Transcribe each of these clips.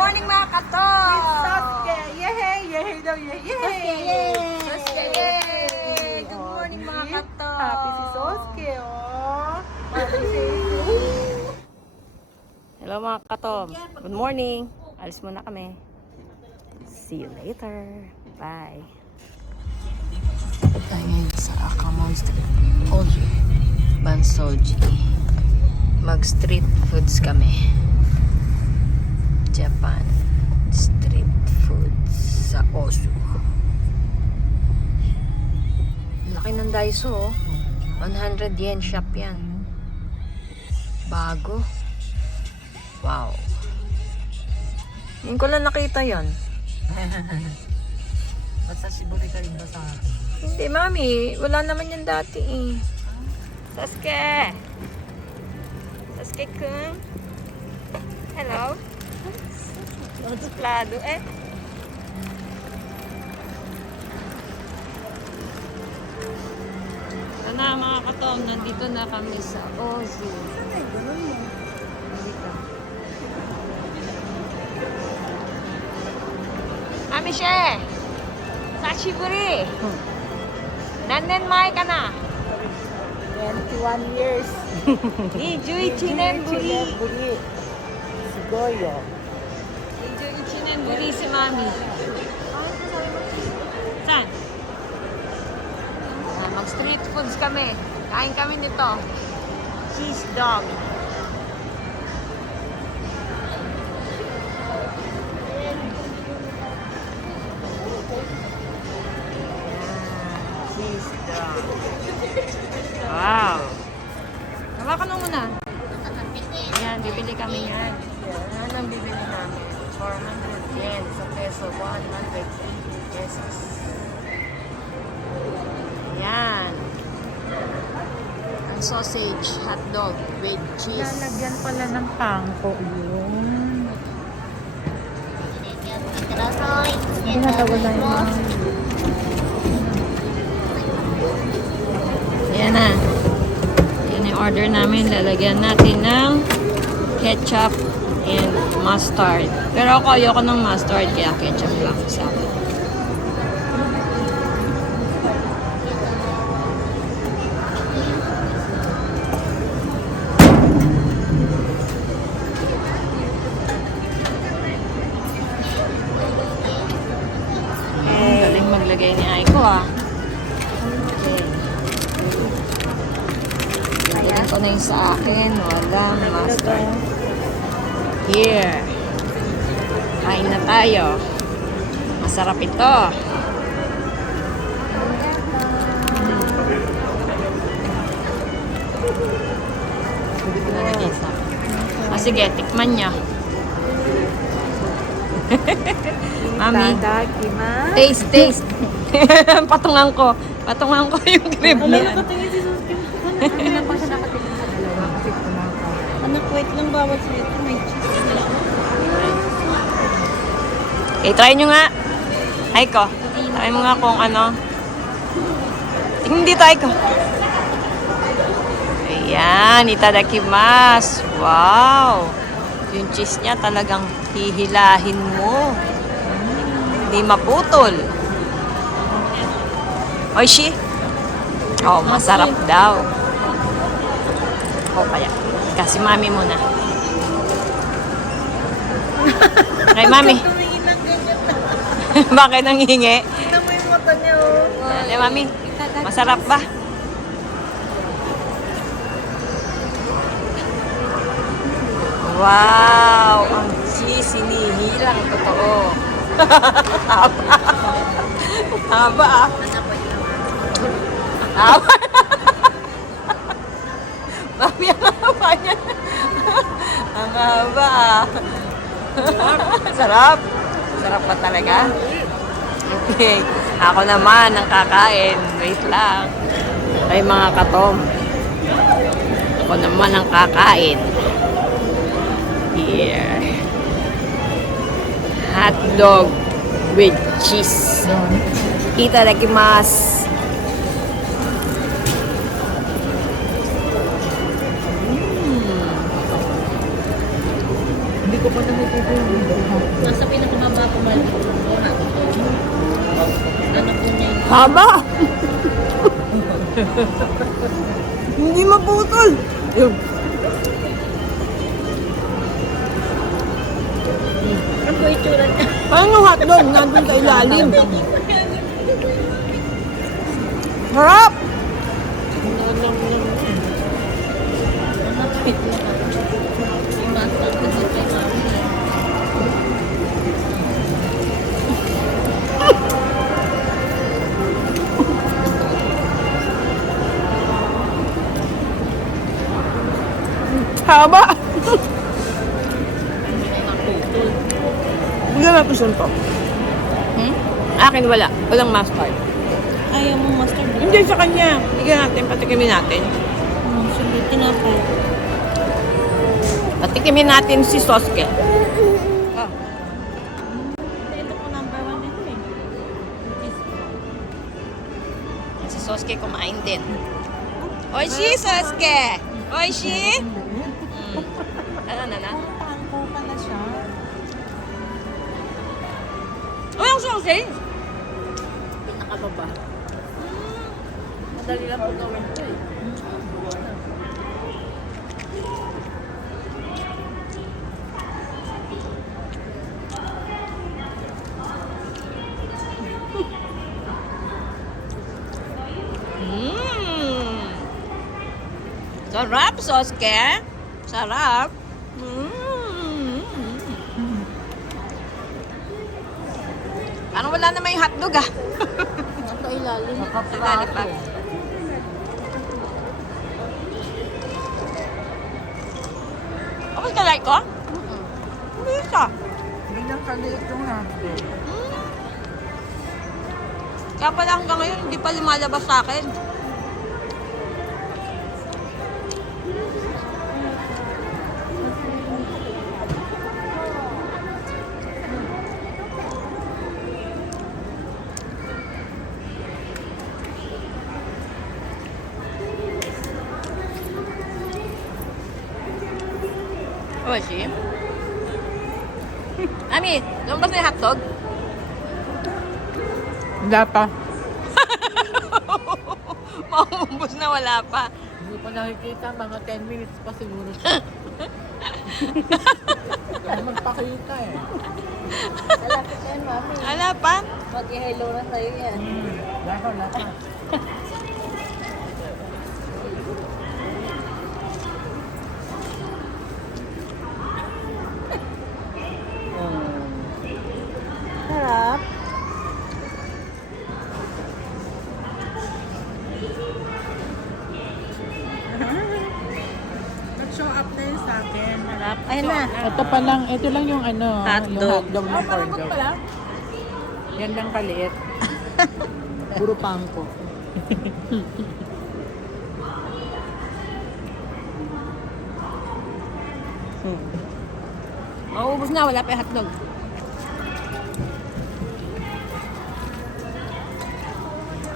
morning mga kato! Sasuke! Yehey! Yehey daw! Yehey! Sasuke, yay! Good morning mga kato! Happy si Sasuke, oh! Happy si... Hello mga katom! Good morning! Alis muna kami. See you later. Bye! Tayo ngayon sa Akamon Street. Oye, Bansoji. Mag-street foods kami. Japan street foods sa Osu. Laki ng Daiso, oh. 100 yen shop yan. Bago. Wow. Hindi ko lang nakita yan. Basta shiburi ka rin ba sa akin? Hindi, mami. Wala naman yan dati eh. Sasuke! Sasuke-kun? Hello? Suplado eh. Ano mga katom, nandito na kami sa Ozu. Dito. Mami she! Sashiburi! Nannen mae ka na? 21 years. 21年ぶり。ぶり。すごいよ。 21年ぶりsi Mami. Saan? Mag-street foods kami. Kain kami nito. Cheese dog. Cheese dog. Wow. Hawakan mo muna. Ayan, bibili kami yan. Yan ang bibili namin. 400 yen sa peso, 180 pesos. Ayan. Ang sausage, hotdog with cheese. Lalagyan pala ng pangko yun. Hindi natawag na yun. Ayan na. Yan yung order namin. Lalagyan natin ng ketchup and mustard. Pero ako ayoko ng mustard, kaya ketchup lang sa akin. Galing maglagay ni Aiko ah. Okay. Galing ko na yung sa akin. Walang mustard. Here. Kain na tayo. Masarap ito. Hindi ko na nag-isa. Sige, tikman niya. Mami. Itadakimasu. Taste. Patungan ko yung crib na yan. Nakatingin si Sasuke. Hindi na pa siya nakatingin sa dalawa kasi kumakain. Anak, wait lang bawat sa ito. May cheese. Try nyo nga. Aiko. Try mo nga kung ano. Tingnan dito, Aiko. Ayan, itadakimasu. Wow. Yung cheese niya talagang hihilahin mo. Hindi maputol. Oishi? Oh, masarap daw. O kaya, kasi mami muna. Kay mami. Bakit nangihingi? Tingnan mo yung mata niya, oh. Yan, mami. Masarap ba? Wow! Ang cheese, hinihilang. Totoo. Haba. Haba ah. Haba. Mami, ang haba niya. Ang haba ah. Sarap. Sarap pa talaga. Okay. Ako naman ang kakain. Wait lang. Ay mga katom. Ako naman ang kakain. Here. Hot dog with cheese. Itadakimasu. Hindi ko pa nakikita yung video. Nasa pinakamaba po mali. Ano po niya yun? Haba! Hindi maputol. Yun. Ano po itsura niya? Parang yung hotdog nandun sa ilalim. Harap! Napit na ka. Si Master kasi kay Mami. Haba! Naputol. Bigyan natin siya to. Akin wala. Walang mustard. Ayaw mo Master. Hindi sa kanya. Bigyan natin, patikimin natin. Sige, tinapay. Patikimin natin si Soske. Ito po number 1 nito eh. Si Soske kumain din. Oishi, Soske! Oishi! Ano na? Pangko ka na siya. Oh, yung sausage! Pinakababa. Madali lang po gawin ito eh. Sarap, Soske! Sarap! Parang wala naman yung hotdog ah. Nasa ilalim. Ilalim pa. Kapag ka like ko? Hindi ka. Biglang kaliit yung hotdog. Kaya pala hanggang ngayon, hindi pa lumalabas sa akin. Oishi? Ami, lumabas na yung hotdog? Wala pa. Maubos na wala pa. Hindi pa nakikita, mga 10 minutes pa siguro. Kaya magpakita eh. Malapit na yun, Mami. Wala pa? Mag-i-hello na sa'yo yan. Wala pa. Sarap. Nag-show up na yun sa akin. Sarap. Ayun na. Ito pa lang, ito lang yung ano, Hotdog. yung hotdog na corn dog. Yan lang kaliit. Puro pangko. Maubos na, wala pa yung hotdog.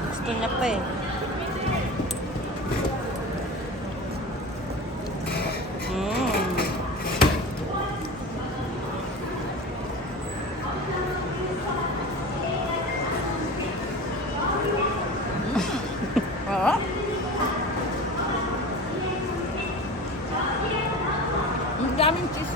Gusto niya pa eh. Oo. Ang daming cheese.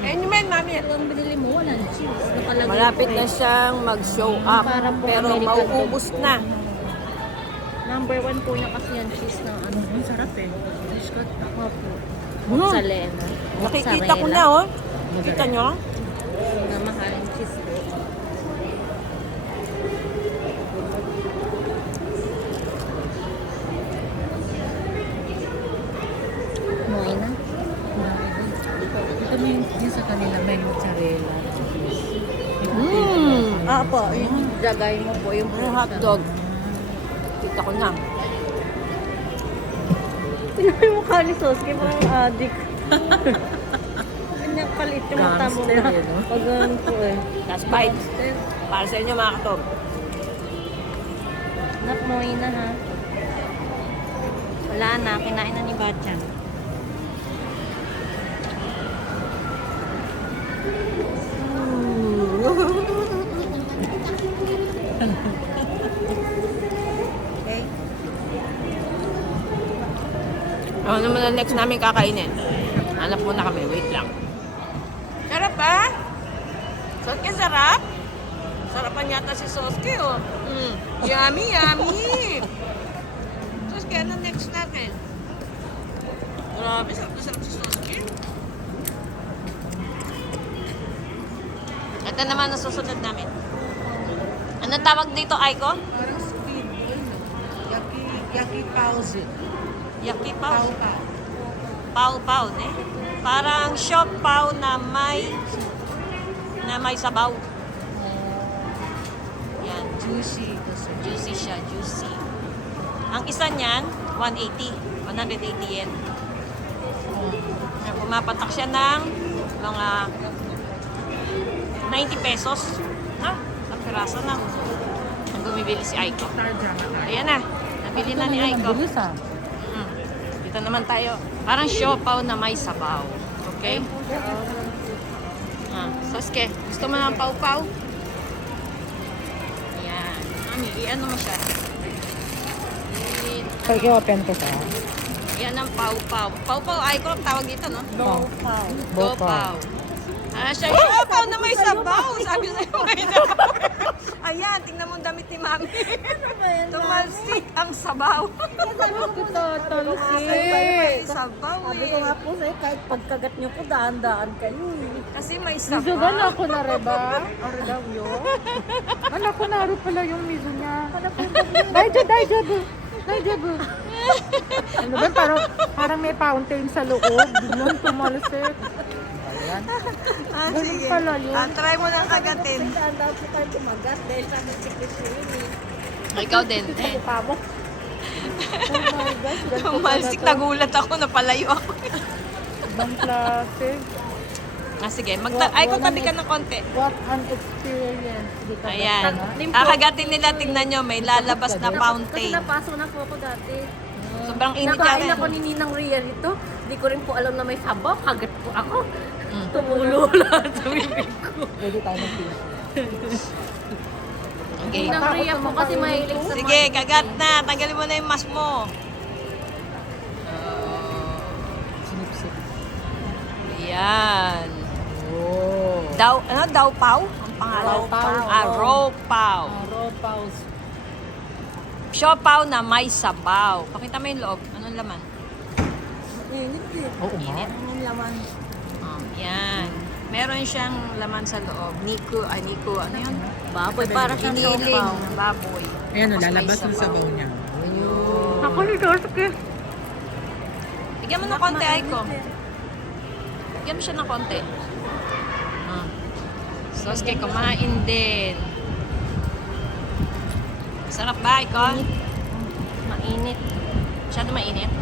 Eh, yun man, mami. Ito ang binili mo, walang cheese. Nakalagay Malapit pa na eh. siyang mag-show up. Para po Pero American mauubos dog po. na. Number 1 po niya kasi yung cheese ng ano. Ang sarap eh. Opo. Mm. Mozzarella. Nakikita ko na, oh. Kita nyo? Na mahaling cheese po. Muay na. Ito mo yung sa kanila, may mozzarella. Ah po, yung jagay mo po yung Yung hotdog. Kita ko na. Pinoy mo ka ni Soski, parang adik. Kanya palit yung mata mo Gangster, na. eh, no? Pag ganun po eh. Last bite. Para sa inyo, mga katog. Nak, muay na ha. Wala na, kinain na ni Bachan. Okay. Ano naman ang next namin kakainin? Hanap muna kami. Wait lang. Sarap ba? Soske, sarap? Sarapan yata si Soske, oh. Yummy, yummy! Soske, ano next natin? Grabe, sarap na sarap si Soske. Ito naman ang susunod namin. Anong tawag dito, Aiko? Parang squid. Yaki pauzi. Yaki pau. Pau, eh. Parang shop pau na may sabaw. Yan. Juicy. Kasi. Juicy siya, juicy. Ang isa niyan, 180. 180 yen. Pumapatak siya ng mga 90 pesos. Ha? Ang piraso na. Ang bumibili si Aiko. Tarja. Ayan na. Nabili na ni Aiko. Bilis ah. Dito naman tayo. Parang siopaw na may sabaw. Okay? Soske, gusto mo ng pau-pau? Ayan. Mami, i-ano mo siya? Pag-i-open ko sa. Yan ang pau-pau. Pau-pau, ay ko ang tawag dito, no? Bopaw. Go-pau. Siya, siopaw na may sabaw. Sabi sa'yo may sabaw. Ayan, tingnan mo ang damit ni Mami. Tumalsik ang sabaw. May sabaw Sabi ko eh. nga po sa'yo, kahit pagkagat nyo po, daan-daan kayo eh. Kasi may sabaw. Mizugan ako na reba. Ano daw yun? Anak ko naro pala yung mizu niya. Daijabu. Ano ba? Parang may fountain sa loob. Biglang tumalsik. Ayan. Ganun Sige. pala yun. Try mo lang kagatin. Daan-daan po tayo kumagat dahil sa amin si Krishini. Ikaw din. Pamo. Oh my gosh. ganito Tumalsik, pala to. nagulat ako, napalayo ako. Ibang klase. Sige, ay kung tabi ka ng konti. What an experience. Dito Ayan. Limpo. Kakagatin nila, tingnan nyo, may lalabas na Kasi fountain. napasok na po ako dati. Sobrang init Nakain yan. ako ni Ninang Ria rito. Hindi ko rin po alam na may sabaw. Kagat po ako. Mm. Tumulo lahat sa bibig ko. Pwede tayo mag-finish. Okay. Ninang Ria po kasi mahilig sa Sige, kagat na. Tanggalin mo na yung mask mo. Sinipsip. Ayan. Oh. Daw pau? Ang pangalan? Raw pau. Raw pau. Raw paus. Siopaw na may sabaw. Pakita mo yung loob. Anong laman? Init eh. Oo nga. Anong laman? Yan. Meron siyang laman sa loob. Niku, ano yun? Baboy. Para sa Iniling siopaw. ng baboy. Ayan, Tapos may lalabas ng sabaw niya. Ayun. Ako ni Dorske. Bigyan mo ng konti, Aiko. Bigyan mo siya ng konti. Soske, kumain din. Sarap ba, Aiko? Mainit. Masyado mainit.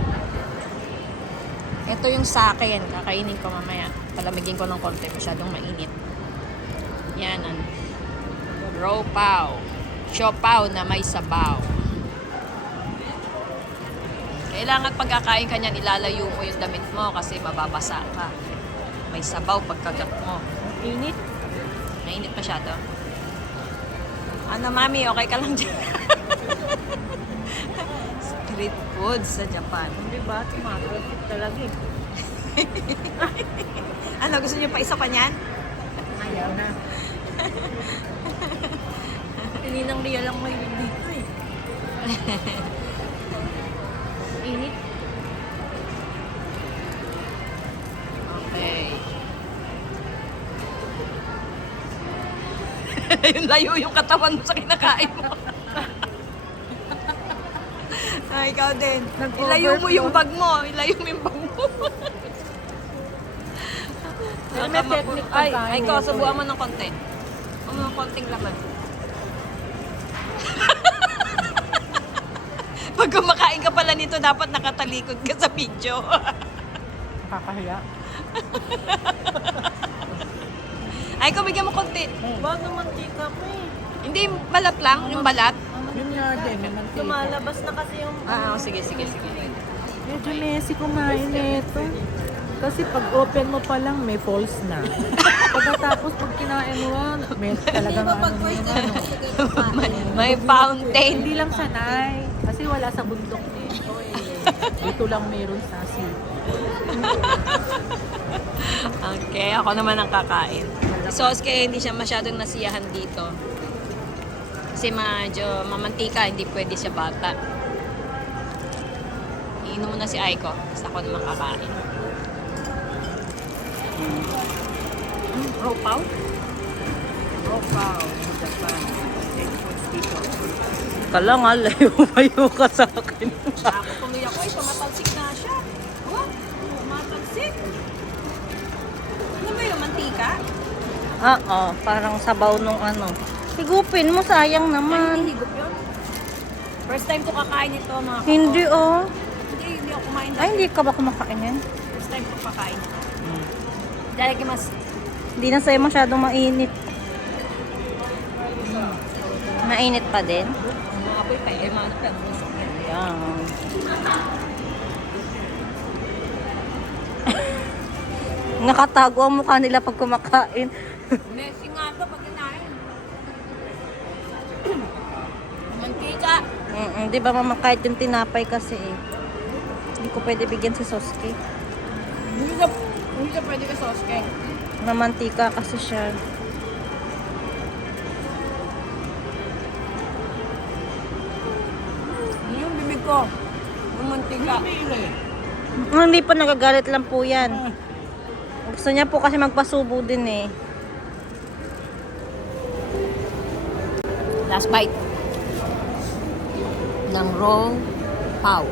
Ito yung sa akin. Kakainin ko mamaya. Palamigin ko ng konti. Masyadong mainit. Yan. Raw pau. Siopaw na may sabaw. Kailangan pagkakain ka niyan, ilalayo mo yung damit mo kasi mababasa ka. May sabaw pagkagat mo. Init. Mainit masyado. Ano, Mami? Okay ka lang dyan? Street food sa Japan. Di ba? Tumagot talaga eh. Ano, gusto niyo pa isa pa niyan? Ayaw na. Ninang Ria lang may dito eh. Init. Okay. Yung layo yung katawan mo sa kinakain mo. Ay, ikaw din. Ilayo mo yung bag mo. Ilayo mo yung bag mo. May technique Ay, pagkain ay, ikaw, nito subuan eh. mo ng konti. Huwag mo ng konting laman. Pag kumakain ka pala nito, dapat nakatalikod ka sa video. Nakakahiya. Ay, ikaw, bigyan mo konti. Bago mantika pa eh. Hindi, balat lang, yung balat. Yun nga din, may mantika. Lumalabas na kasi yung... Sige. Medyo messy kumain nito. Kasi pag open mo pa lang, may falls na. Pagkatapos pag kinain mo, may talagang May fountain. Hindi lang sanay. Kasi wala sa bundok nito eh. Dito lang meron sa sea. Okay, ako naman ang kakain. Si Soske, hindi siya masyadong nasiyahan dito. Kasi medyo mamantika, hindi pwede siya bata. Iinom muna si Aiko. Basta ako naman kakain. Raw pao? Raw pao. Japan. Dito. Kala nga, layo ka sa akin. Ako tumiyak ko, tumatalsik na siya. Oh, tumatalsik. Ano ba yung mantika? Oo, parang sabaw nung ano. Higupin mo, sayang naman. Higup yun. First time ko kakain ito, mga kapatid. Hindi oh. Hindi ako kumain dati. Ay, hindi ka ba kumakain yan? First time ko kakain ito. Dahil mas Hindi na sa'yo masyadong mainit. Mainit pa din? mga apoy pa eh, mga pa. Ayan. Nakatago ang mukha nila pag kumakain. Messy nga ito pag kinain. Mantika. Di ba mama, kahit yung tinapay kasi eh. Hindi ko pwede bigyan si Soski. Hindi siya pwede ka soske. Mamantika kasi siya. Yung bibig ko. Yung mantika. Hindi pa nagagalit lang po yan. Gusto niya po kasi magpasubo din eh. Last bite. Ng raw pao.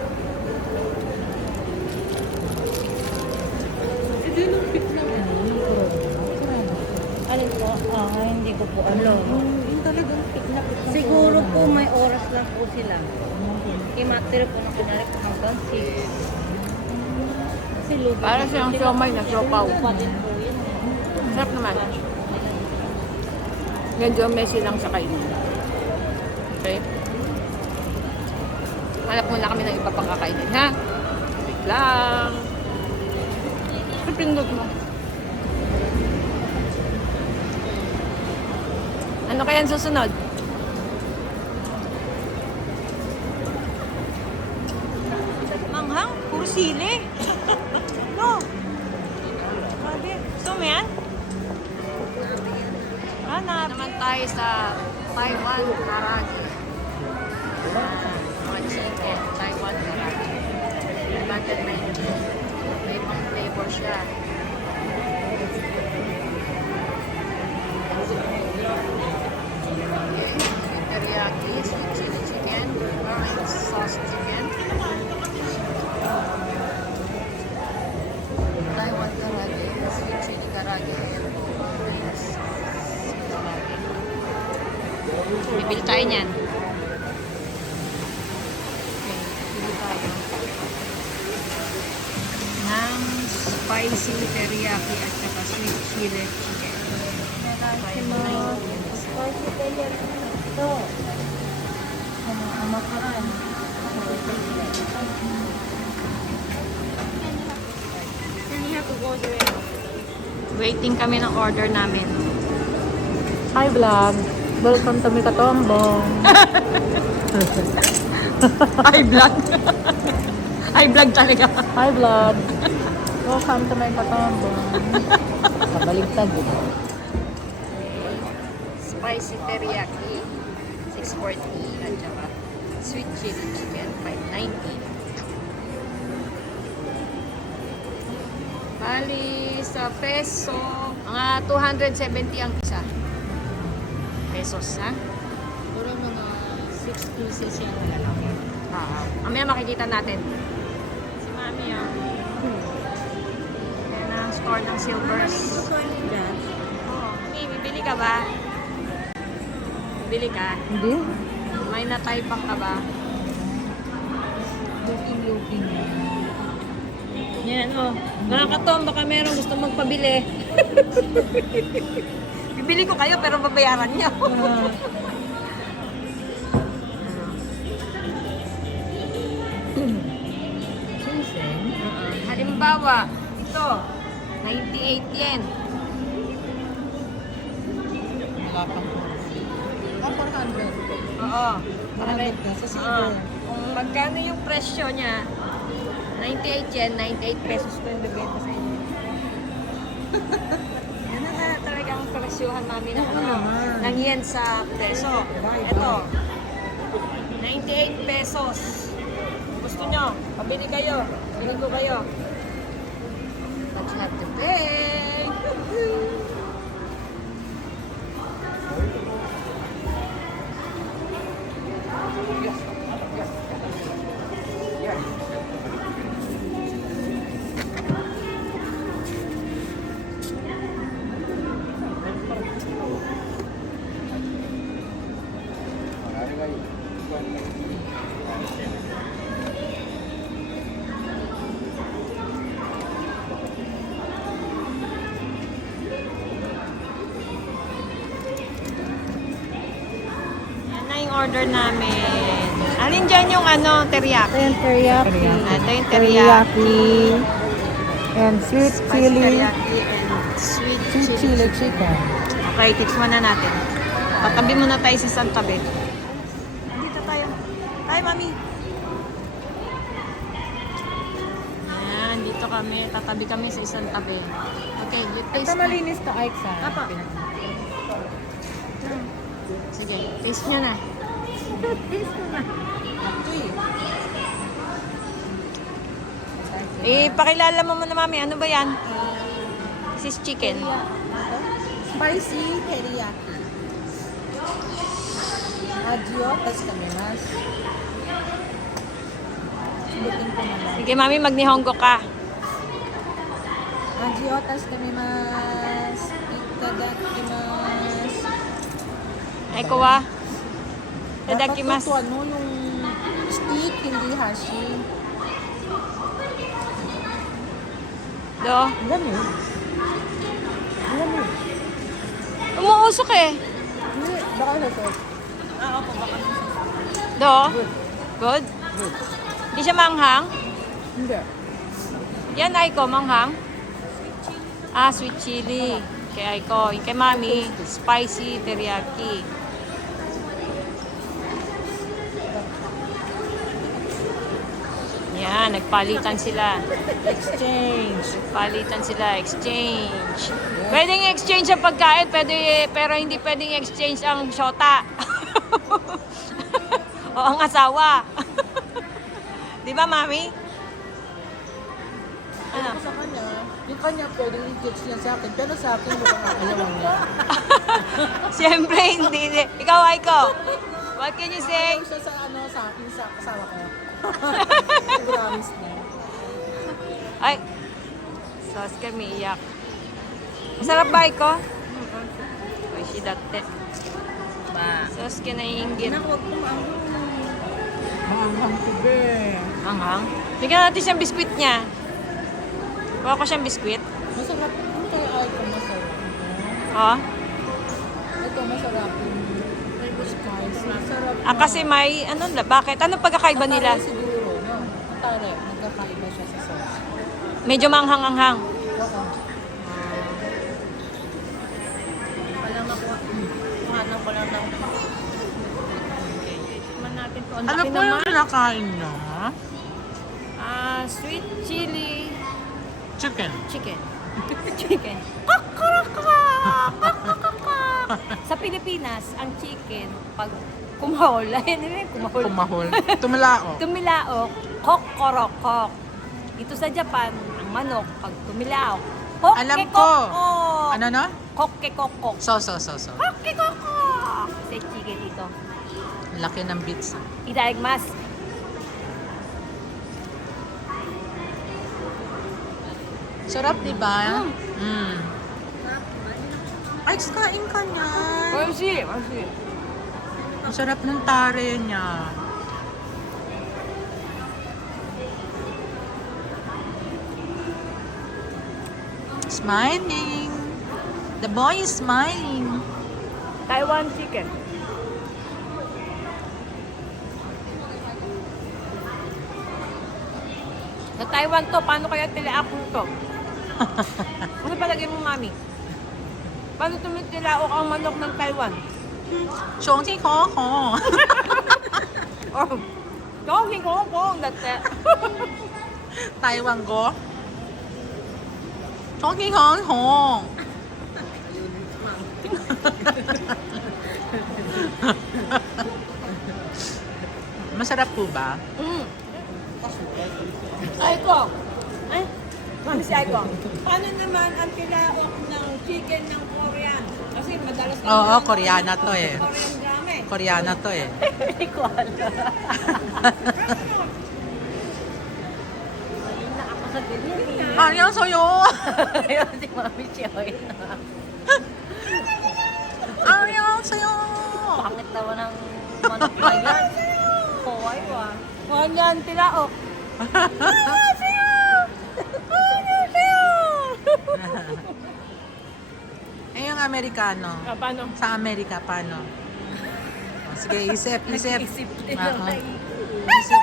Alin po? Hindi ko po alam. Yung talagang pikna. Siguro po may oras lang po sila. Imatter po na kunwari po hanggang 6. Kasi lubi. Para siyang siomay na siopaw. Pa din po yun. Sarap naman. Medyo messy lang sa kainin. Okay? Hanap muna kami ng iba pang kakainin, ha? Wait lang. Pindot mo. Ano kaya ang susunod? Manghang? Puro sili. No. Grabe. Gusto mo yan? Hanap. Naman tayo sa Taiwan Karaage. Mga chicken. Taiwan Karaage. Bakit may ibang flavor siya. Teriyaki, sweet chili chicken, orange sauce chicken. Taiwan Karaage, sweet chili Karaage, orange sauce Karaage. Bibili tayo niyan. Okay, bibili tayo ng spicy teriyaki at saka sweet chili chicken. Spicy teriyaki ito. Makaraan. Waiting kami ng order namin. Hi vlog. Welcome to Mikatombong. Hi vlog. Hi vlog talaga. Hi vlog. Welcome to Mikatombong. Kabaligtad eh. Spicy teriyaki 640 at saka sweet chili chicken 590. Bali sa peso, mga 270 ang isa. Pesos, ha? Puro mga 6 pieces yung lalaki. Mamaya makikita natin. Si Mami, oh. Yan ang store ng Silvers. Oo. Mami, bibili ka ba? Bibili ka? Hindi. May nataypang ka ba? Looking. Yan, oh. Mga katom, baka meron gusto magpabili. Bibili ko kayo pero babayaran niyo. halimbawa, ito, 98 yen. Wala pang 400. Oo. 400 pesos. Oo. Kung magkano yung presyo niya, 98 yen, 98 pesos ko yung bibenta sa inyo. Yan na talaga ang presyohan namin ng, ng yen sa peso. Ito, 98 pesos. Gusto nyo, pabili kayo. Bili ko kayo. But you have to pay. Yan na yung order namin. Alin dyan yung ano, teriyaki? Ito yung teriyaki. Ito yung teriyaki. And sweet Spicy chili. teriyaki and sweet Sweet chili chicken. Okay, tikman na natin. Patabi muna tayo sa isang tabi. Dito tayo. Hi, mami. Ayan, dito kami. Tatabi kami sa isang tabi. Okay, you taste Ito na. malinis to, Ike, sa Apa. Sige, taste nyo na. Pakilala mo muna, mami. Ano ba yan? This is chicken. Spicy teriyaki. Agiotas kami, mas. Subutin ko na lang. Sige, mami, magnihongo ka. Agiotas kami, mas. Itadakimasu. Ay, kuwa. Dapat Tadakimasu. ito, ano, yung stick, hindi hashi. Do. Ang lamig. Ang lamig. Umuusok eh. Hindi, baka sa to. Do. Good? Hindi siya manghang? Hindi. Yan, Aiko, manghang? Ah, sweet chili. Kay Aiko. Yung kay mami, spicy teriyaki. Yan, nagpalitan sila. Exchange. Palitan sila, exchange. Pwedeng exchange ang pagkain, pwede, pero hindi pwedeng exchange ang shota. O ang asawa. Di ba, mami? Ano? Sa kanya, yung kanya pwedeng i-gets niya sa akin, pero sa akin mukhang ayaw niya. Siyempre, hindi. Ikaw, Aiko. What can you say? Ayaw siya sa ano, sa akin, sa kasama ko. Promise niya. Ay, sos kami iyak. Masarap ba, Aiko? Oy, si dati. Sos ka naiingit. Huwag kumaangang. Maanghang ko, be. Anghang. Bigyan natin siyang biskwit niya. Kuha ko siyang biskwit. Masarap. Ano kaya ay ko masarap? Oh. Ito masarap. May spice. Masarap. Ah, kasi may, ano, bakit? Ano pagkakaiba nila? Atare siguro, no? Atare. Nagkakaiba siya sa sauce. Medyo manghang-anghang. Oo. Palang ako. Hanap ko lang ng... Tikman natin to. Ano po yung kinakain niya? Ah, sweet chili Chicken. chicken. Chicken. Sa Pilipinas, ang chicken, pag kumahol, ayun yun, kumahol. Kumahol. Tumalaok. Tumilaok, kokorokok. Dito sa Japan, ang manok, pag tumilaok, Alam ko. kokekokok. Ano na? Kokekokok. So. Kokekokok. Sa chicken dito. Laki ng bits. Itadakimasu. Sarap, di ba? Mm. Ay, kain ka niyan. Oishi. Oishi. Ang sarap ng tare niya. Smiling. The boy is smiling. Taiwan chicken. Sa Taiwan to, paano kaya tilaok to? Ano palagay mo, Mami? Paano tumitilaok ang manok ng Taiwan? 雄鸡红红， Oh, Gong Gong Gong, that's it. 台湾歌，雄鸡红红。Masarap po ba? Aiko! Ay, Mami si Aiko. Paano naman ang tilaok ng chicken ng Korean? Kasi madalas kami Oo, nanonood Koreana ng to eh. Korean drama eh. Koreana to eh. Hindi ko alam. Ayun na ako sa ganyan eh. Anyang soyo! Ayun si Mami Choy na. Anyang soyo! Pangit naman ang manok na yan. Kawai wa. Ganyan, tilaok. Eh, yung Amerikano. Paano? Sa Amerika, paano? Oh, sige, isip. Isip nila Oo. na Isip.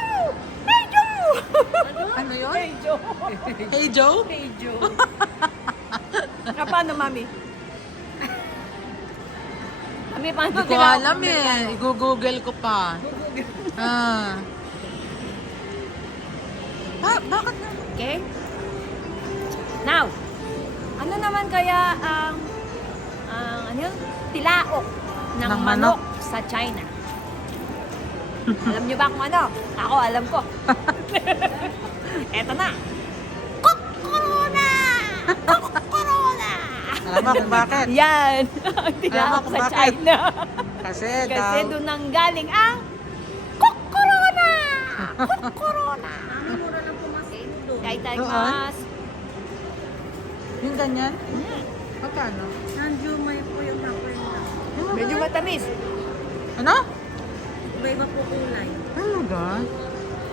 Hey Joe! Ano yun? Hey Joe! Hey, Joe? Hey Joe! Paano, Mami? Mami, paano Hindi ko alam eh. I-google ko pa. Ah. Bakit na? Okay? Now, ano naman kaya ang ano yun? Tilaok ng Ng manok manok. sa China? Alam niyo ba kung ano? Ako, alam ko. Eto na. Kokorona! Kokorona! Alam mo kung bakit? Yan! Ang tilaok kung sa bakit? China. Kasi Kasi daw, doon nang galing ang Kokorona! Kokorona! Mura lang pumasin doon. Itadakimasu. yung ganyan? Magkano? Nandiyo may po yung nakwenta. Medyo matamis. Ano? Iba-iba po kulay. Ano ga?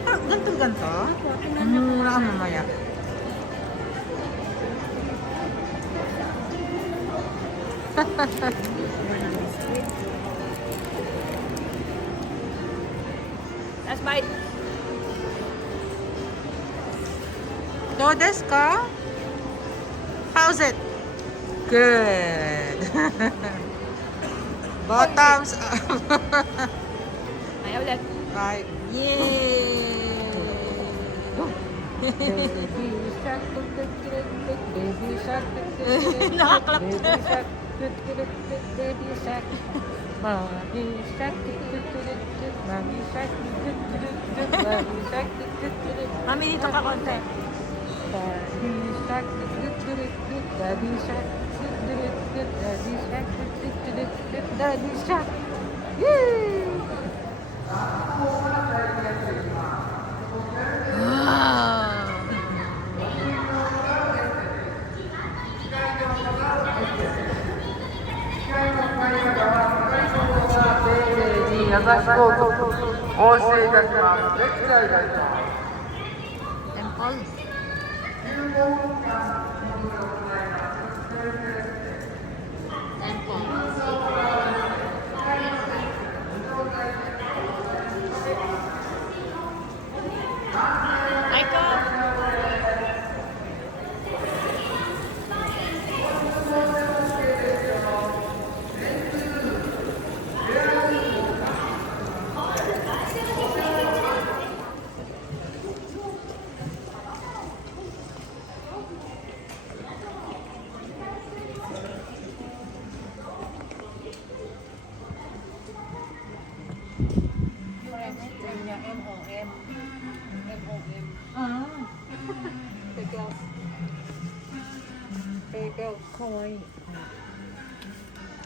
Ah, ganto? Ako, tingnan niyo po. Mura ka mamaya. Last bite. Do desu ka? How's it? Good. Bottoms up. Ay, ulit. Right. Yay! Nakaklap na. Mami, dito ka konti. Wow! Temple. Aiko!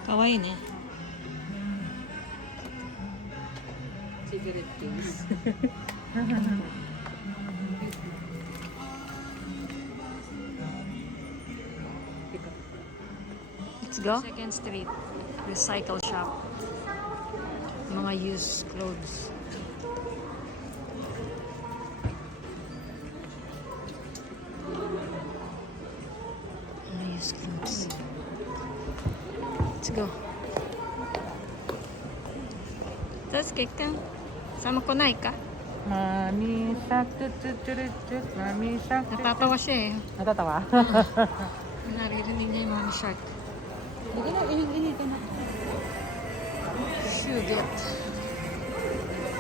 Kawaii ne. Cigarette case. Let's go. Second Street. Recycle shop. Mga used clothes. Mga used clothes. Let's go. Sasuke ka. Sama ko na ka. Mami Shark, Mami Shark. Natatawa siya eh. Natatawa? Naririnig niya yung Mami Shark. Hindi na, ihingi ka na. Sugat.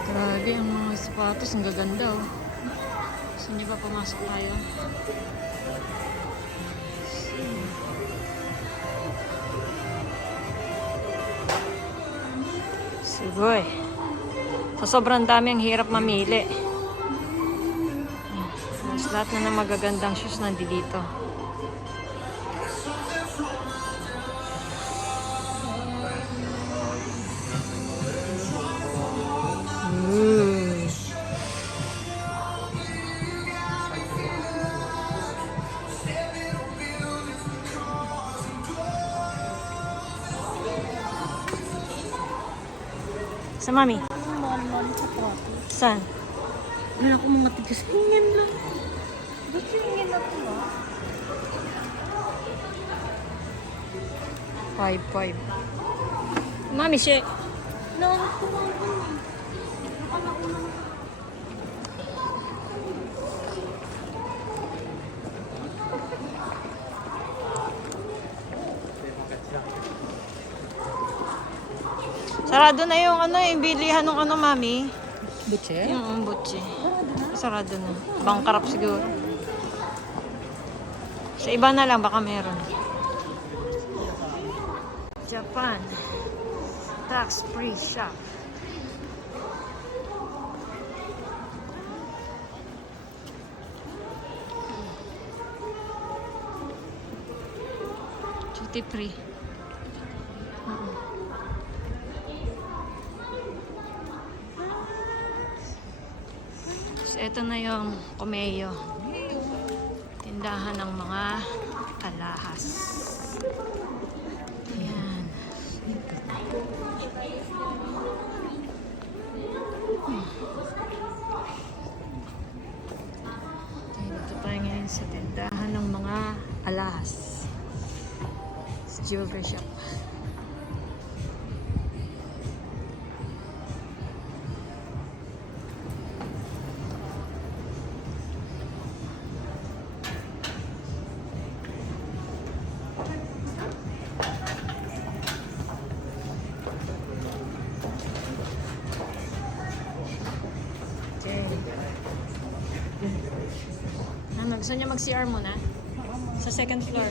Grabe, ang mga sapatos, ang gaganda oh. Gusto niyo ba pumasok tayo? Sigoy. Sa sobrang dami, ang hirap mamili. Mas lahat na ng magagandang shoes nandito. Sa mami? Mahal-mahal sa plato. Saan? Wala akong mga tigas. Hingin lang. Ba't hingin na ito ba? 5-5. Mami, siya. Naanap ko mga ito. Sarado na yung ano, yung bilihan ng ano, mami. Butche? Yung umbutsi. Sarado na. Bangkarap siguro. Sa iba na lang, baka meron. Japan. Tax-free shop. Duty free. So, ito na yung Kumeyo. Tindahan ng mga alahas. Ayan. Dito tayo ngayon sa tindahan ng mga alahas. Sa jewelry shop. Ano, gusto niya mag-CR muna? Sa second floor.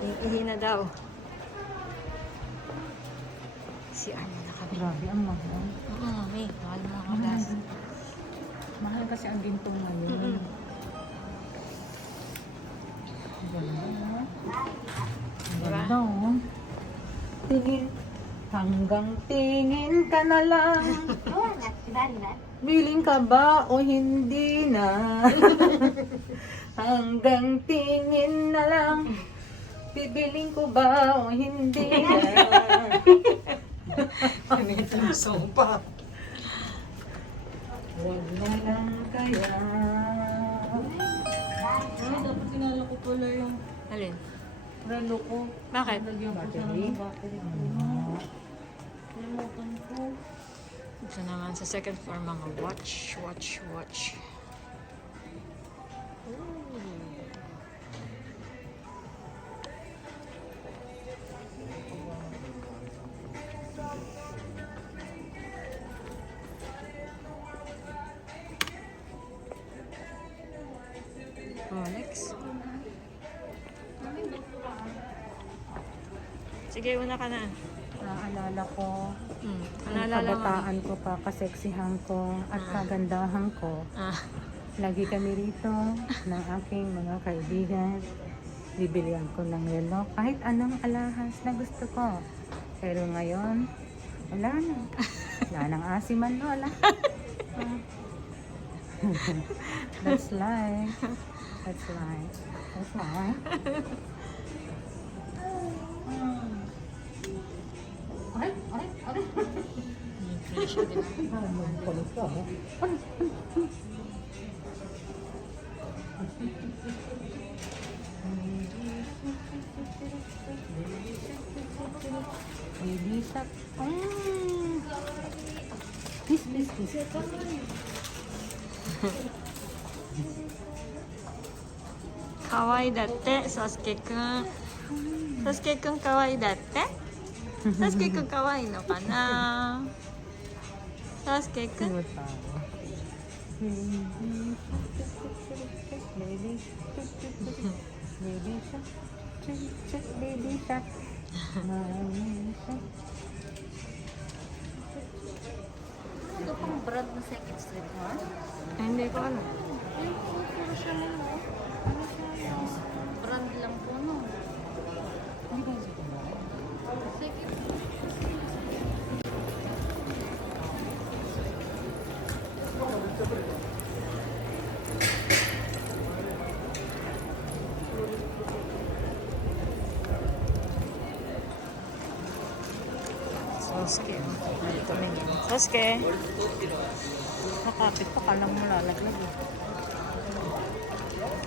Iihi na daw. CR muna kami. Grabe, ang mahal. Oo, mami. Mahal mo ako gas. Mahal kasi ang gintong ngayon. Ganda, no? Diba? Ganda, oh. Tingin. Hanggang tingin ka na lang. Biling ka ba o hindi na? Hanggang tingin na lang. Bibiling ko ba o hindi na? Ano yung song pa? Huwag na lang kaya. Ay, dapat sinala ko pala yung Alin? relo ko. Bakit? Lagyan ko siya Battery? ng battery ko. Limutan ko. Ito naman sa second floor, mga watch. Rolex. Sige, una ka na. Naalala ko, Hmm. ang Naalala mo. kabataan ko pa, kaseksihan ko, at kagandahan ko. Ah. Lagi kami rito ng aking mga kaibigan. Bibilihan ko ng relo, kahit anong alahas na gusto ko. Pero ngayon, wala na. Wala nang asiman, wala. That's life. That's life. That's life. Aray, aray, aray. Presyo din. Kulit ka, ha? Baby shark. Please, please, please. Kawaii datte, Sasuke kun. Sasuke kun kawaii datte? Sasuke kun kawaii no kana? Sasuke kun. Cute pa ako. Baby shark. Baby shark. Mommy shark. Ano pang brand na second strip mo? Ay, hindi ko alam. Brand lang po, no? Hindi ba ito ba? Second. Sasuke. Tumingin. Sasuke. Nakapit pa ka lang malalaglag.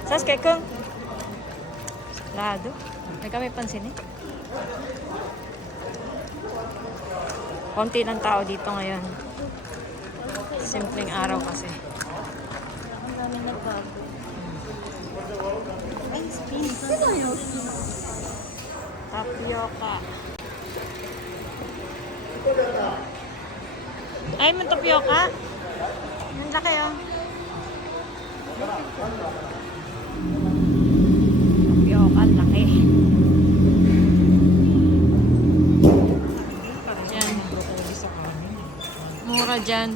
Sasuke kun. Lado. May kami pansin eh. Konti ng tao dito ngayon. Simpleng araw kasi. Ang dami nagbago. Ay, spin. Sino yun? Tapioca. Ay, may tapioca. Ang laki oh. Tapioca, ang laki. Yan. Mura dyan.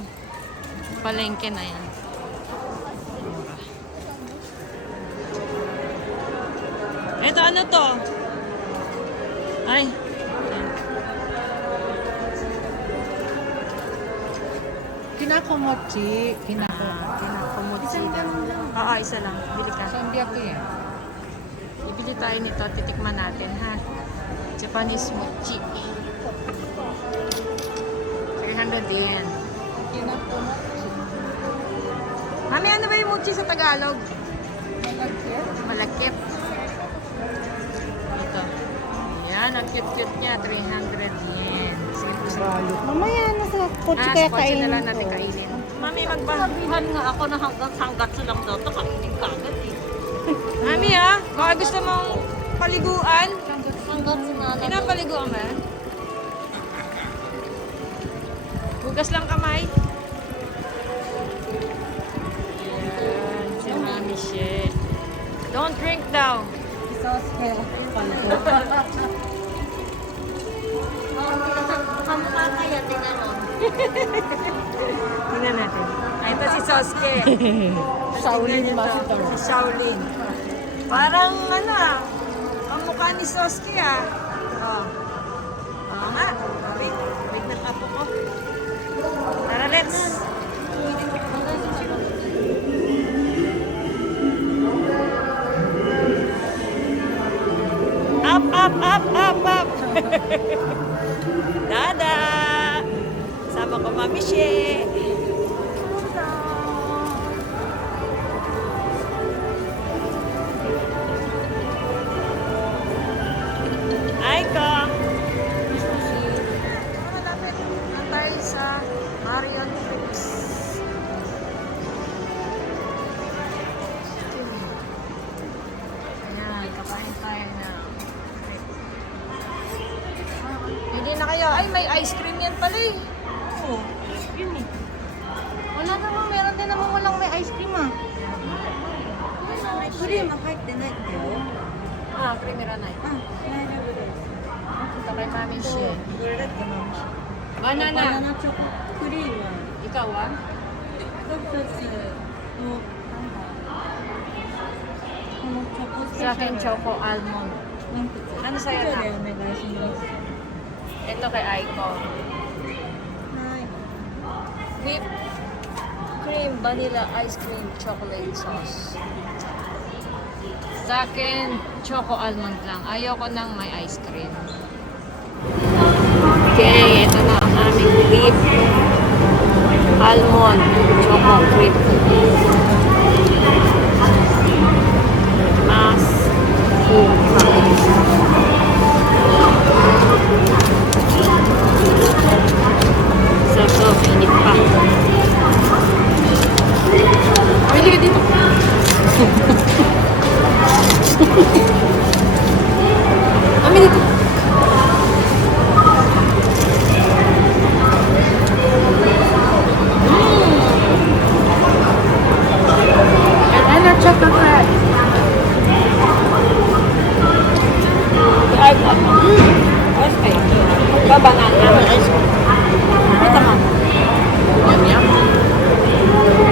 Palengke na yan. Mura. Ito, ano to? Ay. Ayan. Kinakomochi. Kinakumutsi. Isang ganun lang. Oo, isa lang. Bili ka. Saan di ako yan? Bibili tayo nito. Titikman natin, ha? Japanese mochi. 300 yen. Kinakomochi. Mami, ano ba yung mochi sa Tagalog? Malakip. Ito. Ayan, ang cute-cute niya. 300 yen. Sige po sa Mamaya, nasa kotse sa kaya kotse na kainin lang natin ko. kainin. Mami, magbabihan nga ako na hanggat lang daw. Ito, kainin ka agad eh. Mami, ha? Baka gusto mong paliguan? Hanggat na lang. Pinapaliguan ba? Hugas lang kamay. Ayan, si Mami She. Don't drink daw. Sauce kaya. Kampa kaya tinanong. Tingnan natin. Ay, ito si Sosuke. Shaolin Tingnan Master. niyo to. Si Shaolin. Parang ano ah, ang mukha ni Sosuke ah. Oh. Oo nga. Wait. Wait na tapo ko. Tara, let's. Up, up, up, up, up. Dada! Sama ko Mami She. Hi, Kong! Malapit na tayo sa Marion Trips. Ayan, kakain tayo na. Hindi na kayo. Ay, may ice cream yan pala eh. Oo. Yun eh. Wala namang, meron din namang walang may ice cream ah. Cream, kahit dinay ko. Ah, Primera Night. Ah, Ito kay Mami She. Banana Banana. choco cream. Ikaw ah? Choco Sa akin, Choco Almond. Ano sa'yo na? Ito kay Aiko. Whip cream, vanilla ice cream, chocolate sauce. Sa akin, choco almond lang. Ayoko nang may ice cream. Okay, ito na ang aming whip almond choco cream. Mas sarap to, init pa. Pwede ka dito. Kami dito. And a chocolate. Ay, ice cream. Banana. Ito mo. Yum, yum.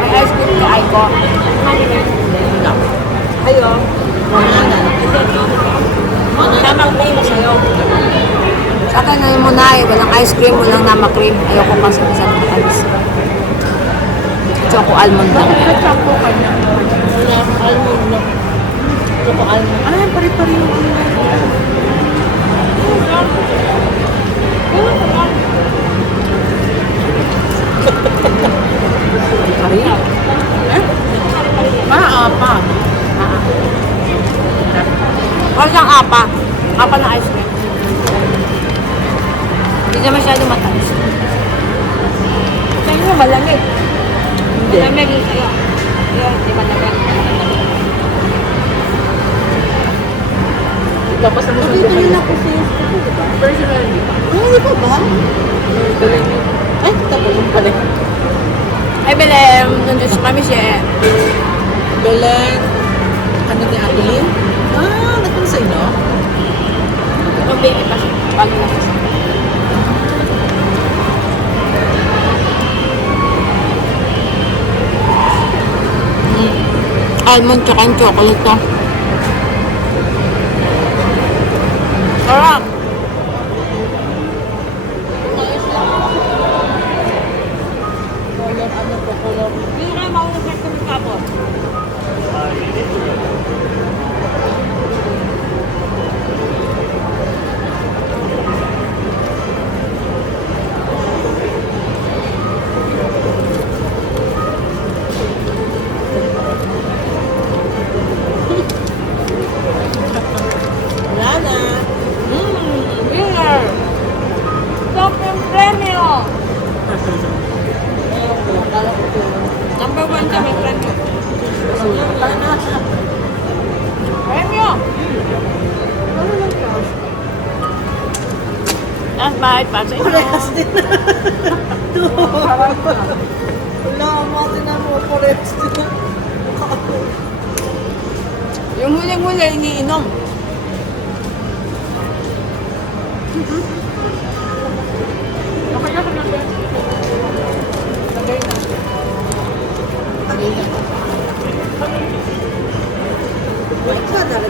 May ice cream ka, Aiko. Ayo. Tamang cream sa'yo. Sa akin ngayon mo na eh. Walang ice cream, walang nama cream. Ayoko kasi sa matamis. Choco almond lang. Choco ka na. Almond lang. Choco almond. Ay, pari-pari yung pari. Apa? Or siyang apa. Apa na ice cream. Hindi na masyado matamis. Sa inyo malamig. Hindi. Malamig yung sa'yo. Yan, di malamig. Tapos na mo Kanina ko siya. personally. Hindi pa ba? Ay, tagalong pala. Ay, Belem, nandun kami siya. Belen. Ano ni Adeline? Ah, nagpunta sa inyo? Yung baby pa siya. Bago na siya. Almond tsaka ang chocolate to. Sarap! Hindi na kayo maunasya kung kapot. Wala na. Winner! Top yung premyo! Number 1 kami premyo. Premyo! Last bite pa sa inyo. Parehas din na. Wala, mati na mo. Parehas din na. Yung huling-huli, iniinom. Okay na, Wait, saan na rin?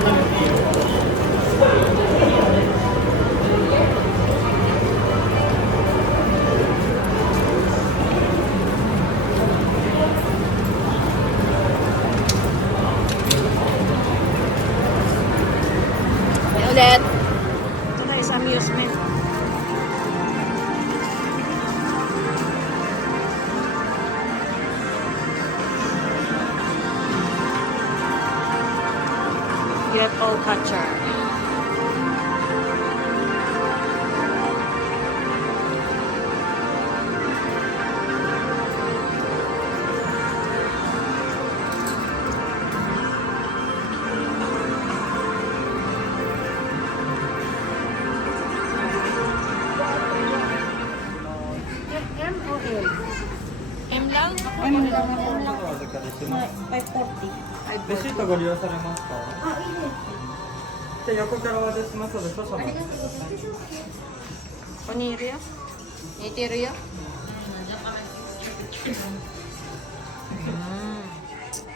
ulit. Ito tayo sa amusement. UFO catcher. M o L? M lang? Ano lang ako lang. 540. レシートご利用されますか？あ、いいです。じゃあ横からお渡ししますので少々お待ちください。 Panirio? Itirio?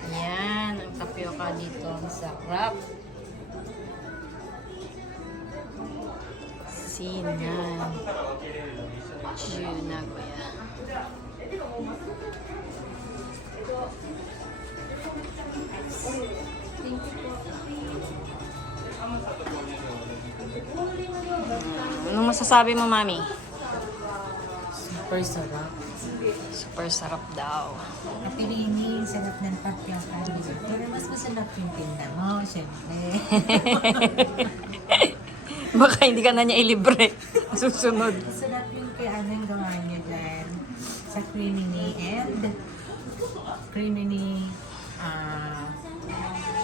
Yan, ang tapioca dito. Ang sarap. Sinan Ju Nagoya. Anong masasabi mo, Mami? Super sarap. Super sarap daw. Ate Rini, sarap ng tapioca dito. Pero mas masarap yung tinda mo, syempre. Baka hindi ka na niya ilibre. Susunod. Masarap yung kaya anong gawa niyo dyan sa Creamy and Creamy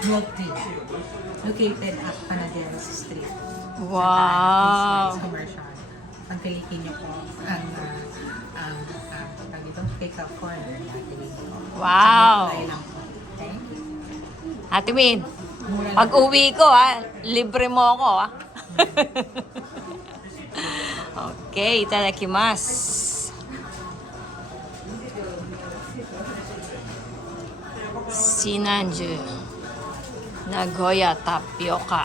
milk tea. Located at Panaderos Street. Wow. Sa commercial. Ang kilikin niyo po ang itong pick-up corner na Ate Rini. Wow. Try lang po. Thank you. Ate Win, Mura lang. pag uwi ko libre mo ako Okay, itadakimasu. Sinanju Nagoya Tapioca.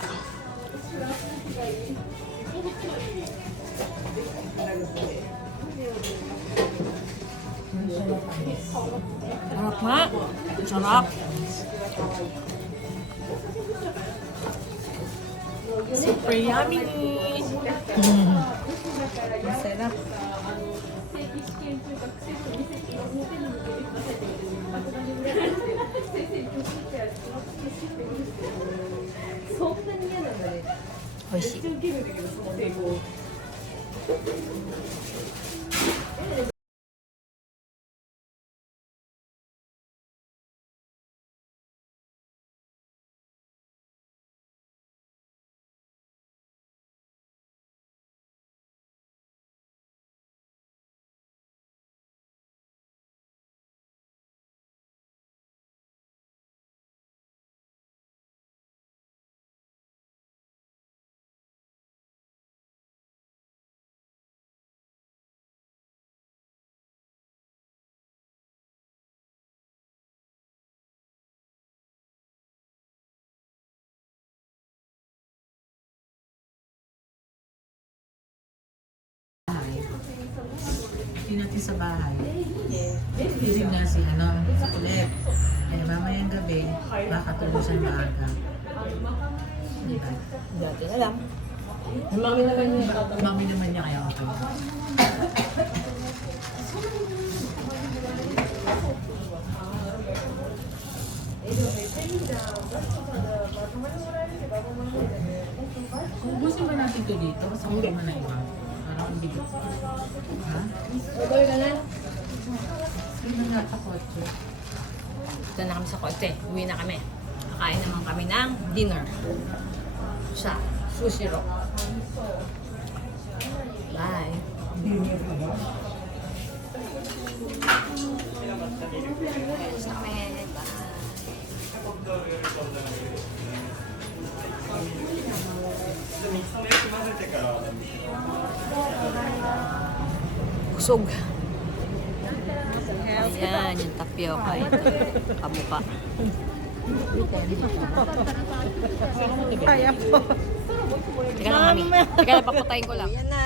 Sarap nga. Sarap. Super yummy! Masarap. Oishi. Hindi natin sa bahay. Kasi nga si sa ulit. Eh, mamayang gabi, makatulog siya maaga. Diba? Dati na lang. Mami naman niya. Mami naman niya kaya okay. Ubusin ba natin ito dito? Sa mga na iba? Parang ang bigat. Ha? Tuloy ka na. Hindi na nakakotse. Ito na kami sa kotse. Uwi na kami. Kakain naman kami ng dinner. Sa Sushi Rock. Bye. Sa kami. Bye. Kusog. Ayan, yung tapioca. Ito. Kamuka. Kaya po. Teka lang, mami. Teka lang, papatayin ko lang. Ayan na.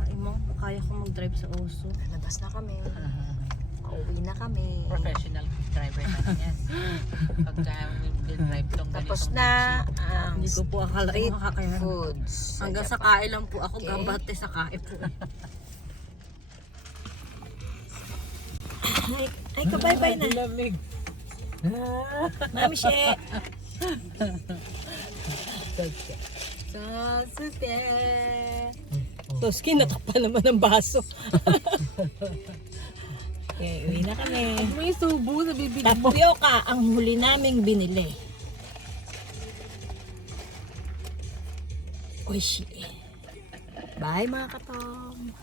Kaya mo, kaya ko mag-drive sa Oso. Labas na kami. Pauwi na kami. Professional driver na yan. Pagka drive tong Tapos na ang Hindi ko po akala street makakayanan. foods. Hanggang sa kain lang po ako, Okay. gambate sa kain po. Ay, kabay-bay na. Lamig. Mami, she. Sasuke. Toski, natakpan naman ng baso. Okay, uwi na kami. May subo sa bibig mo. Tapioca ang huli naming binili. Oishi. Bye mga katong.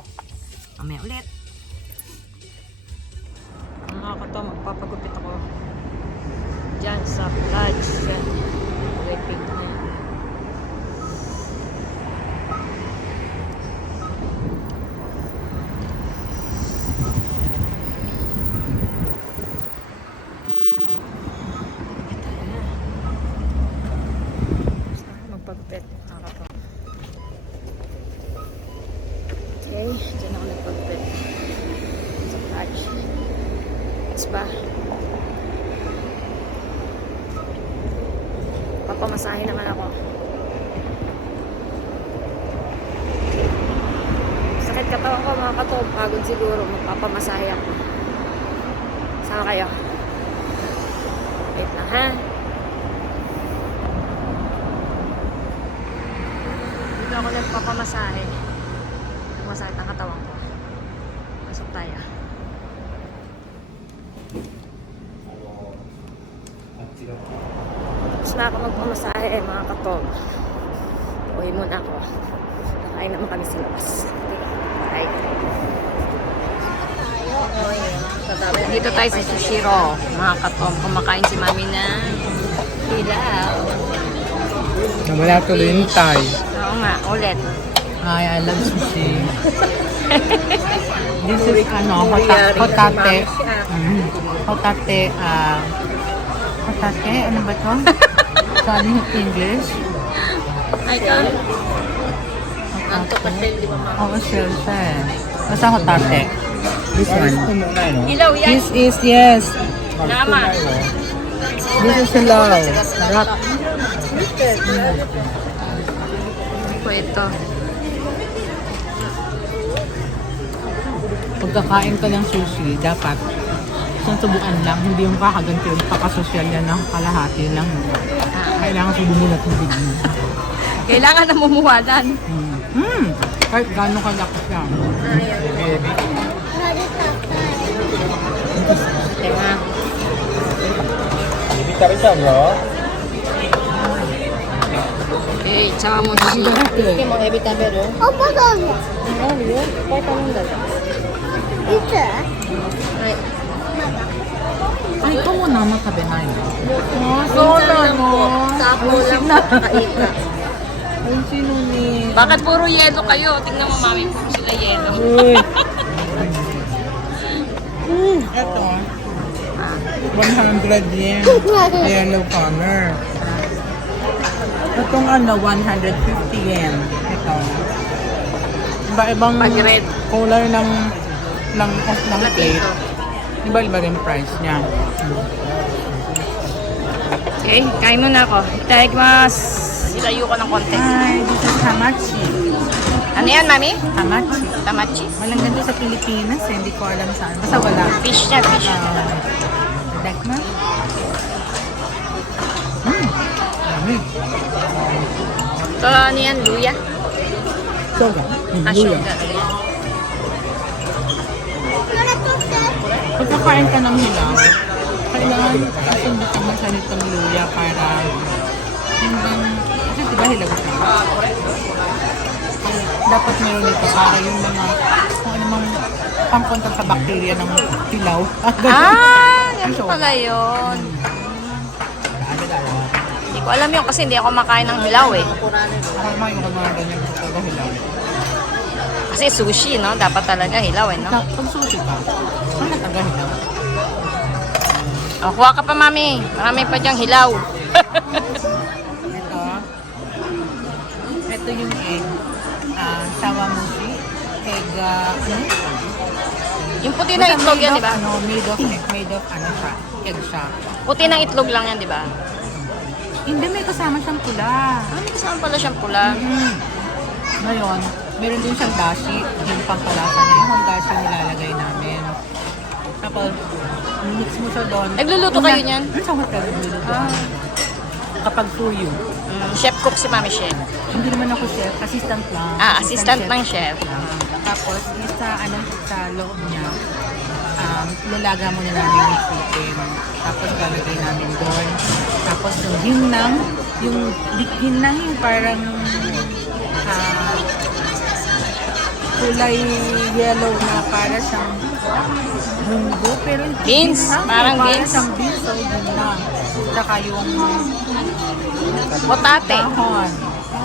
Mamaya ulit. Mga katong, magpapagupit ako. Diyan sa lodge. Yan. Wiping na yan. Magpagupit. minutes pa. Papamasahe naman ako. Sakit katawan ko mga katob. Pagod siguro. Magpapamasahe ako. Sama kayo. Wait lang ha. Dito ako nagpapamasahe. Masakit ang katawan ko. Pasok tayo. Tapos na ako magpamasahe mga katog. Uwi muna ako. Nakain naman kami sa labas. Bye. Dito tayo sa Sushiro. Mga katog. Kumakain si mami na hilaw. Wala tuloy yung Thai. Oo nga, ulit. I love sushi. This is hotate. Hotate, hotate, ano ba ito? Saan yung English? Ay, ka? Antok ka shell, di ba mama? Oo, shell siya eh. Basta hotate. This one. Hilaw yan. This is, yes. Nama. This is hilaw. Rat. Ito, ito. Pagkakain ka ng sushi, dapat isang subukan lang, hindi yung kakaganti yung pakasosyal yan ng kalahati lang. Kailangan sumulat ng bigyan. Kailangan na mumuhalan. Kahit gano'ng kalaki siya. Tenga. Okay, sama mo si mo every time pero. Ay, ito mo na matabi na yun. Tapo lang nakakaita. Ay, sino ni... Bakit puro yelo kayo? Tingnan mo mami, puro sila yelo. Ito. 100 yen. Yellow color. Itong ano, 150 yen. Ito. Iba-ibang Pag-red. color ng plate. Iba-iba rin price niya. Okay, kain muna ako. Itadakimasu. Ilayo ko ng konti. Hi, this is hamachi. Ano yan, mami? Hamachi. Tamachi? Walang ganito sa Pilipinas eh. Hindi ko alam saan. Basta wala. Fish na, fish. Dakma? Lamig. So, ano yan? Luya? Soga. Ah, sugar. Pagkakain ka ng hilaw, kailangan kasundo ka ng sanitong luya para hindi, kasi diba hilaw siya? Dapat meron ito para yung mga, kung ano mang pangkontak sa bakterya ng hilaw. Yan pala yun. Hindi ko alam yun kasi hindi ako makain ng hilaw eh. Ako naman yung mga ganyan gusto ko hilaw. Kasi sushi, no? Dapat talaga hilaw eh, no? Pag sushi ka, ano taga hilaw? Oh, kuha ka pa, mami. Marami pa diyang hilaw. Ito yung egg. Shawamushi. Egg, ano? Yung puti na itlog yan, di ba? Ano, made of ano siya, egg siya. Puti ng itlog lang yan, di ba? Hindi, may kasama siyang pula. May kasama pala siyang pula. Ngayon, meron din siyang dashi, yung pampalasa niya. Yung dashi nilalagay namin. Tapos, mix mo siya doon. Nagluluto kayo niyan? Sa hotel, nagluluto. Kapag fuyu. Chef cook si Mami Chef. Hindi naman ako chef, assistant lang. Assistant ng chef. Tapos, sa loob niya, lalaga muna namin yung chicken. Tapos, lalagay namin doon. Tapos, yung ginang, yung parang kulay yellow na para siyang munggo. Pero Beans, parang beans. Para siyang beans, so ginang. Tsaka yung Potate. dahon.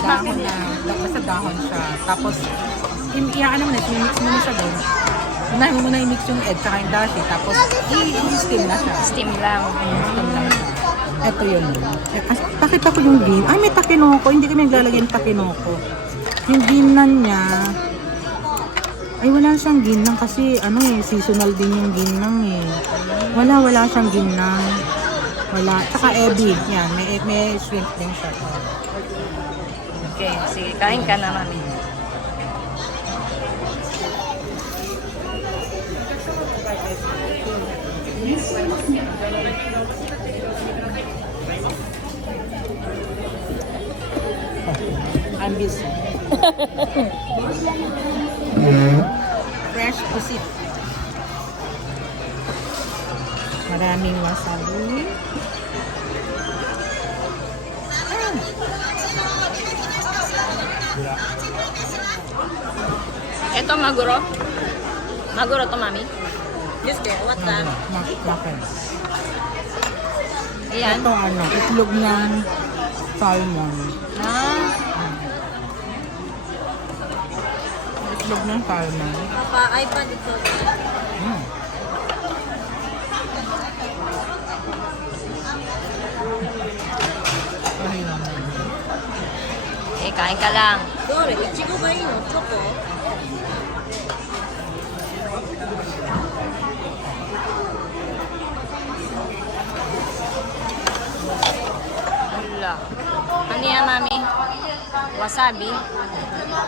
Dahon na, basta dahon siya. Tapos, ano mo na, i-mix mo na siya doon. Unahin mo muna i-mix yung egg tsaka yung dashi. Tapos, i-steam na siya. Steam lang. Steam lang siya. Ito yun. Pakita ko yung gin. Ay, may takinoko. Hindi kami naglalagay ng takinoko. Yung ginan niya, Ay, wala siyang ginang kasi ano eh, seasonal din yung ginang eh. Wala siyang ginang. Wala. Tsaka ebi. Yan, may shrimp din siya. Okay, sige, kain ka na, mami. I'm busy. Fresh pusit. Maraming wasabi. Ito, maguro. Maguro to, mami. Yes, kaya, what the? Bakit? Ayan. Ito ano, itlog ng salmon. Ah, Itlog ng salmon. pa-iPad ito. Mm. Ay, naman. Eh, kain ka lang. Dore, ichigo ba yun? Choco? Wala. Ano yan, mami? Wasabi? Wasabi, put it here.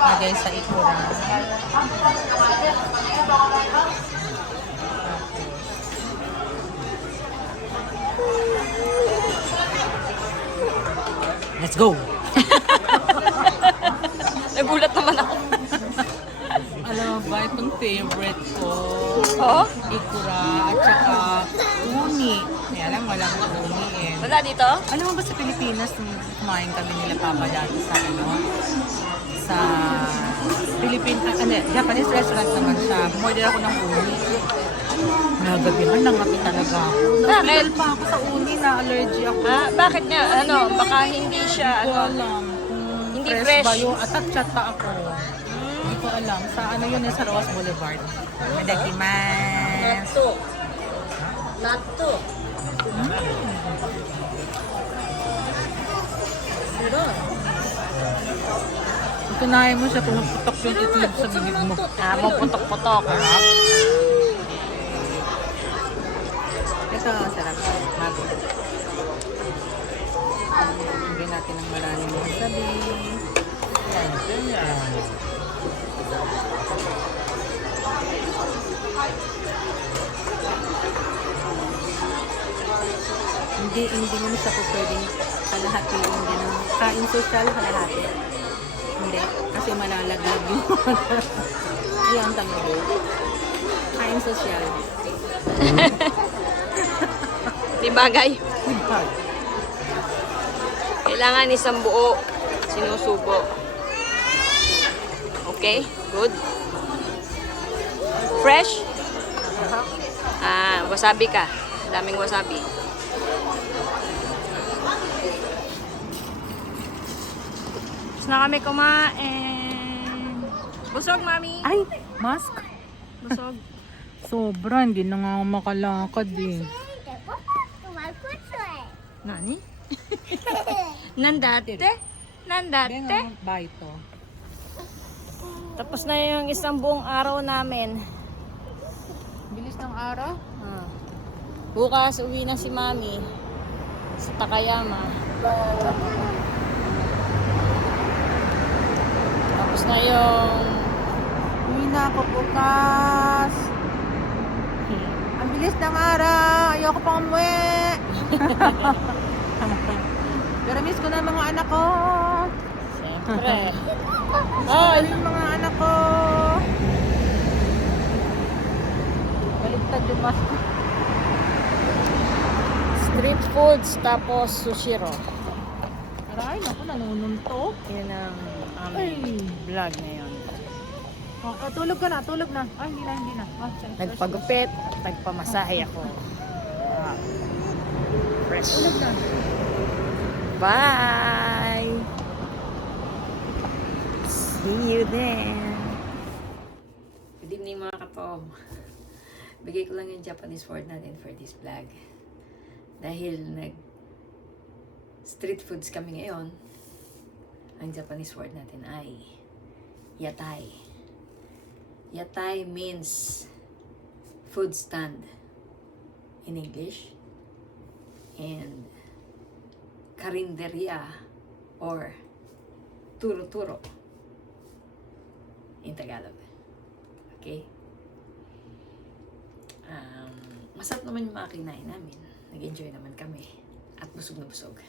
Lagay sa ikura. Let's go! Nagulat naman ako. Alam mo ba, itong favorite ko, Oo? ikura at saka uni. Kaya lang walang uni eh. Wala dito? Alam mo ba sa Pilipinas, nung kumain kami nila Papa dati sa ano, sa Japanese restaurant naman siya. Umorder ako ng uni. Nagabihan lang ako talaga ako. Bakit? Nagal pa ako sa uni na allergy ako. Ah, bakit nga? Ano, baka hindi siya, Hindi ko ano, alam kung Hindi fresh fresh. ba yun. Atat-chat pa ako. Hindi ko alam. Sa ano yun sa Roas Boulevard. Madakimasu. Natto. Natto. Pero, Kinain mo siya, pumuputok yung itlog sa bibig mo. ah, puputok-putok. Ito, sarap. Mago. Bigyan natin ng maraming wasabi. Yan. Hindi mo siya po pwedeng kalahati yung gano'n. Kain social, kalahati. Hindi, kasi malalaglag yung yan talaga. Kain social. Di bagay. Good. Kailangan isang buo sinusubo. Okay? Good. Fresh? Ah, wasabi ka. Daming wasabi. Tapos na kami kumain. Busog, mami. Ay, mask. Busog. Sobra, hindi na nga ako makalakad eh. Nani? Nandate? Nandate? Ba ito? Tapos na yung isang buong araw namin. Bilis ng araw? Ah. Bukas uwi na si Mami sa Takayama. Tapos na yung Uwi na ako bukas. Ang bilis ng araw. Ayoko pang umuwi. Pero miss ko na mga anak ko. siyempre. Ay, yung mga anak ko. Baligtad yung mask. Street foods tapos sushiro. Aray, naku, nanununtok. Yun ang Ay. aming vlog ngayon. Oh, tulog ka na, tulog na. Ay, hindi na. Ah, Nagpagupit, nagpamasahe ako. Wow. Fresh. tulog na. Bye! See you then! Good evening mga katom. Bigay ko lang yung Japanese word natin for this vlog. Dahil street foods kami ngayon, ang Japanese word natin ay yatai. Yatai means food stand in English. And karinderya or turo-turo in Tagalog. Okay? Masarap naman yung mga kinain namin. Nag-enjoy naman kami. At busog na busog.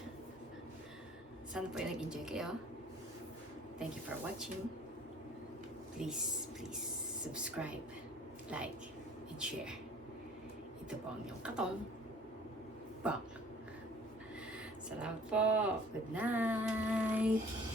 Sana po yung nag-enjoy kayo. Thank you for watching. Please subscribe, like, and share. Ito po ang inyong katong. Bang! Salamat po. Good night.